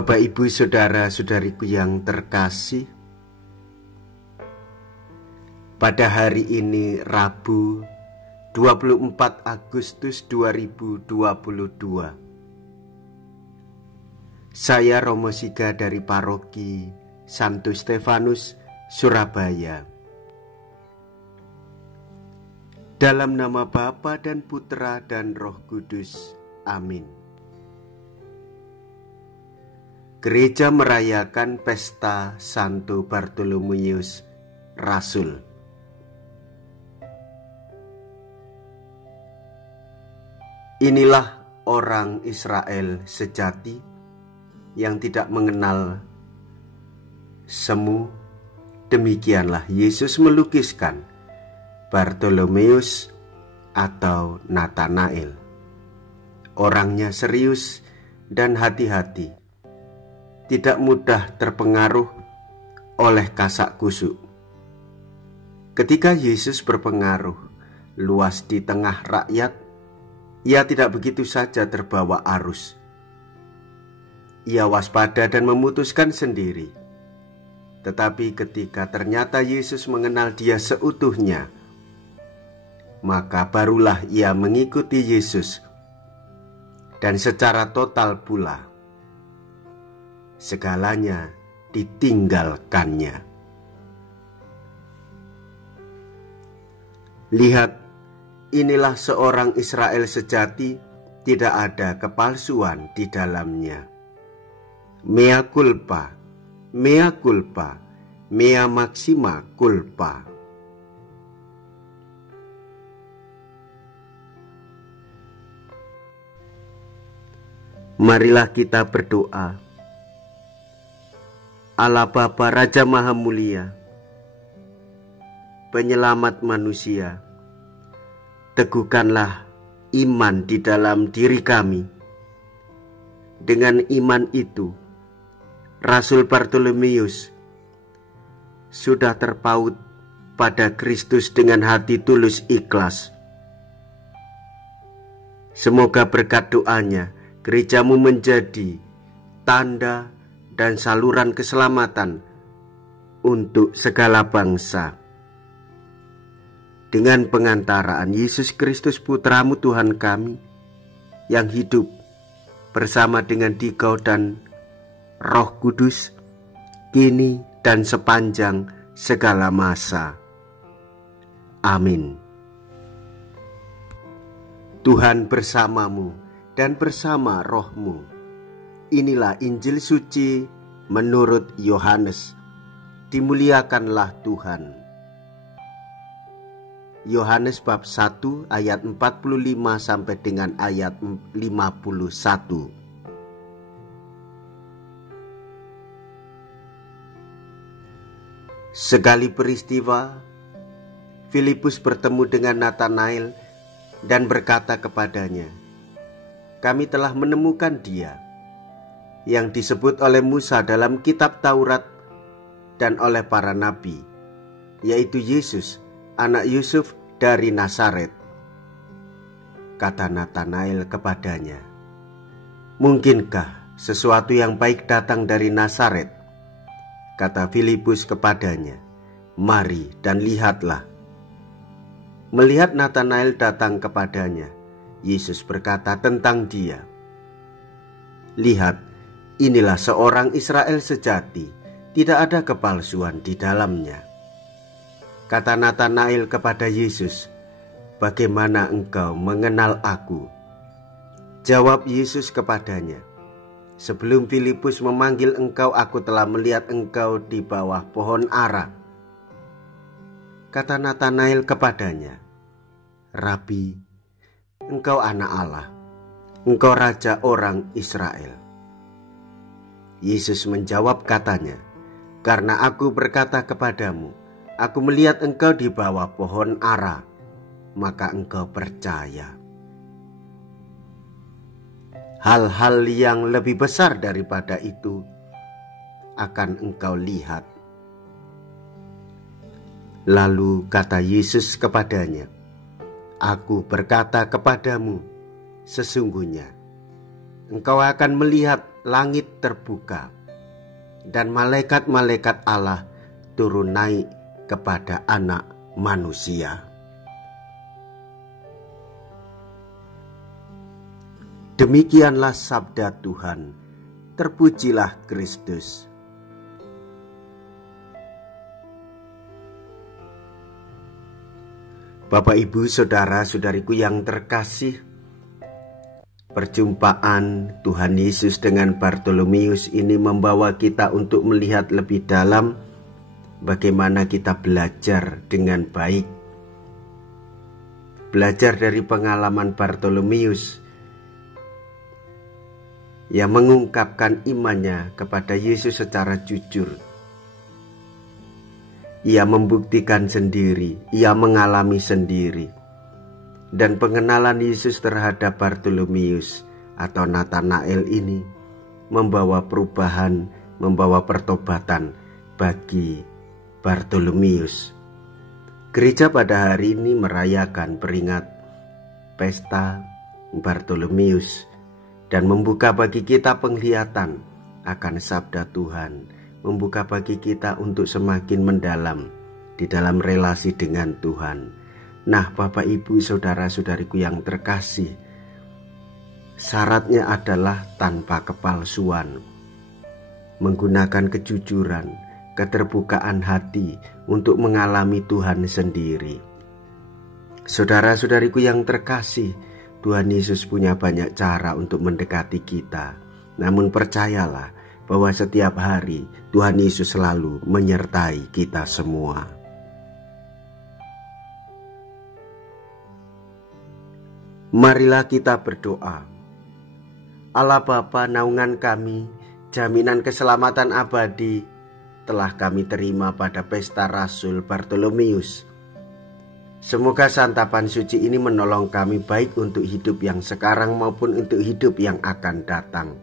Bapak, Ibu, Saudara-saudariku yang terkasih, pada hari ini Rabu 24 Agustus 2022, saya Romo Siga dari Paroki Santo Stefanus, Surabaya. Dalam nama Bapa dan Putra dan Roh Kudus. Amin. Gereja merayakan pesta Santo Bartolomeus Rasul. Inilah orang Israel sejati yang tidak mengenal semu. Demikianlah Yesus melukiskan Bartolomeus atau Natanael. Orangnya serius dan hati-hati, tidak mudah terpengaruh oleh kasak kusuk. Ketika Yesus berpengaruh luas di tengah rakyat, ia tidak begitu saja terbawa arus. Ia waspada dan memutuskan sendiri. Tetapi ketika ternyata Yesus mengenal dia seutuhnya, maka barulah ia mengikuti Yesus, dan secara total pula segalanya ditinggalkannya. Lihat, inilah seorang Israel sejati, tidak ada kepalsuan di dalamnya. Mea culpa, mea culpa, mea maxima culpa. Marilah kita berdoa. Allah Bapa Raja Maha Mulia, Penyelamat manusia, teguhkanlah iman di dalam diri kami. Dengan iman itu, Rasul Bartolomeus sudah terpaut pada Kristus dengan hati tulus ikhlas. Semoga berkat doanya, gerejamu menjadi tanda dan saluran keselamatan untuk segala bangsa. Dengan pengantaraan Yesus Kristus Putramu Tuhan kami, yang hidup bersama dengan Dikau dan Roh Kudus, kini dan sepanjang segala masa. Amin. Tuhan bersamamu dan bersama rohmu. Inilah Injil suci menurut Yohanes. Dimuliakanlah Tuhan. Yohanes bab 1 ayat 45 sampai dengan ayat 51. Sekali peristiwa, Filipus bertemu dengan Natanael dan berkata kepadanya, "Kami telah menemukan Dia yang disebut oleh Musa dalam kitab Taurat dan oleh para nabi, yaitu Yesus, anak Yusuf dari Nazaret." Kata Natanael kepadanya, "Mungkinkah sesuatu yang baik datang dari Nazaret?" Kata Filipus kepadanya, "Mari dan lihatlah." Melihat Natanael datang kepadanya, Yesus berkata tentang dia, "Lihat, inilah seorang Israel sejati, tidak ada kepalsuan di dalamnya." Kata Natanael kepada Yesus, "Bagaimana engkau mengenal aku?" Jawab Yesus kepadanya, "Sebelum Filipus memanggil engkau, aku telah melihat engkau di bawah pohon ara." Kata Natanael kepadanya, "Rabi, engkau anak Allah, engkau raja orang Israel." Yesus menjawab katanya, "Karena aku berkata kepadamu, aku melihat engkau di bawah pohon ara, maka engkau percaya. Hal-hal yang lebih besar daripada itu akan engkau lihat." Lalu kata Yesus kepadanya, "Aku berkata kepadamu, sesungguhnya engkau akan melihat langit terbuka dan malaikat-malaikat Allah turun naik kepada Anak Manusia. Demikianlah sabda Tuhan. Terpujilah Kristus. Bapak, Ibu, saudara-saudariku yang terkasih, perjumpaan Tuhan Yesus dengan Bartolomeus ini membawa kita untuk melihat lebih dalam bagaimana kita belajar dengan baik. Belajar dari pengalaman Bartolomeus yang mengungkapkan imannya kepada Yesus secara jujur. Ia membuktikan sendiri, ia mengalami sendiri. Dan pengenalan Yesus terhadap Bartolomeus atau Nathanael ini membawa perubahan, membawa pertobatan bagi Bartolomeus. Gereja pada hari ini merayakan peringat pesta Bartolomeus dan membuka bagi kita penglihatan akan sabda Tuhan, membuka bagi kita untuk semakin mendalam di dalam relasi dengan Tuhan. Nah, Bapak, Ibu, saudara-saudariku yang terkasih, syaratnya adalah tanpa kepalsuan, menggunakan kejujuran, keterbukaan hati untuk mengalami Tuhan sendiri. Saudara-saudariku yang terkasih, Tuhan Yesus punya banyak cara untuk mendekati kita. Namun percayalah bahwa setiap hari Tuhan Yesus selalu menyertai kita semua. Marilah kita berdoa. Allah Bapa, naungan kami, jaminan keselamatan abadi telah kami terima pada pesta Rasul Bartolomeus. Semoga santapan suci ini menolong kami baik untuk hidup yang sekarang maupun untuk hidup yang akan datang.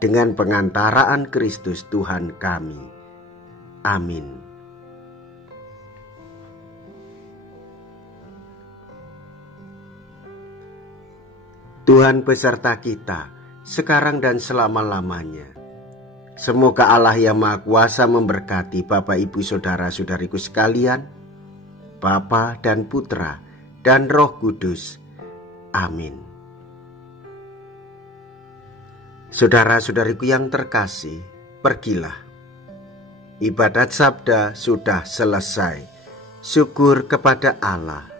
Dengan pengantaraan Kristus Tuhan kami. Amin. Tuhan beserta kita, sekarang dan selama-lamanya. Semoga Allah yang Maha Kuasa memberkati Bapak, Ibu, saudara-saudariku sekalian, Bapa dan Putra dan Roh Kudus. Amin. Saudara-saudariku yang terkasih, pergilah. Ibadat sabda sudah selesai. Syukur kepada Allah.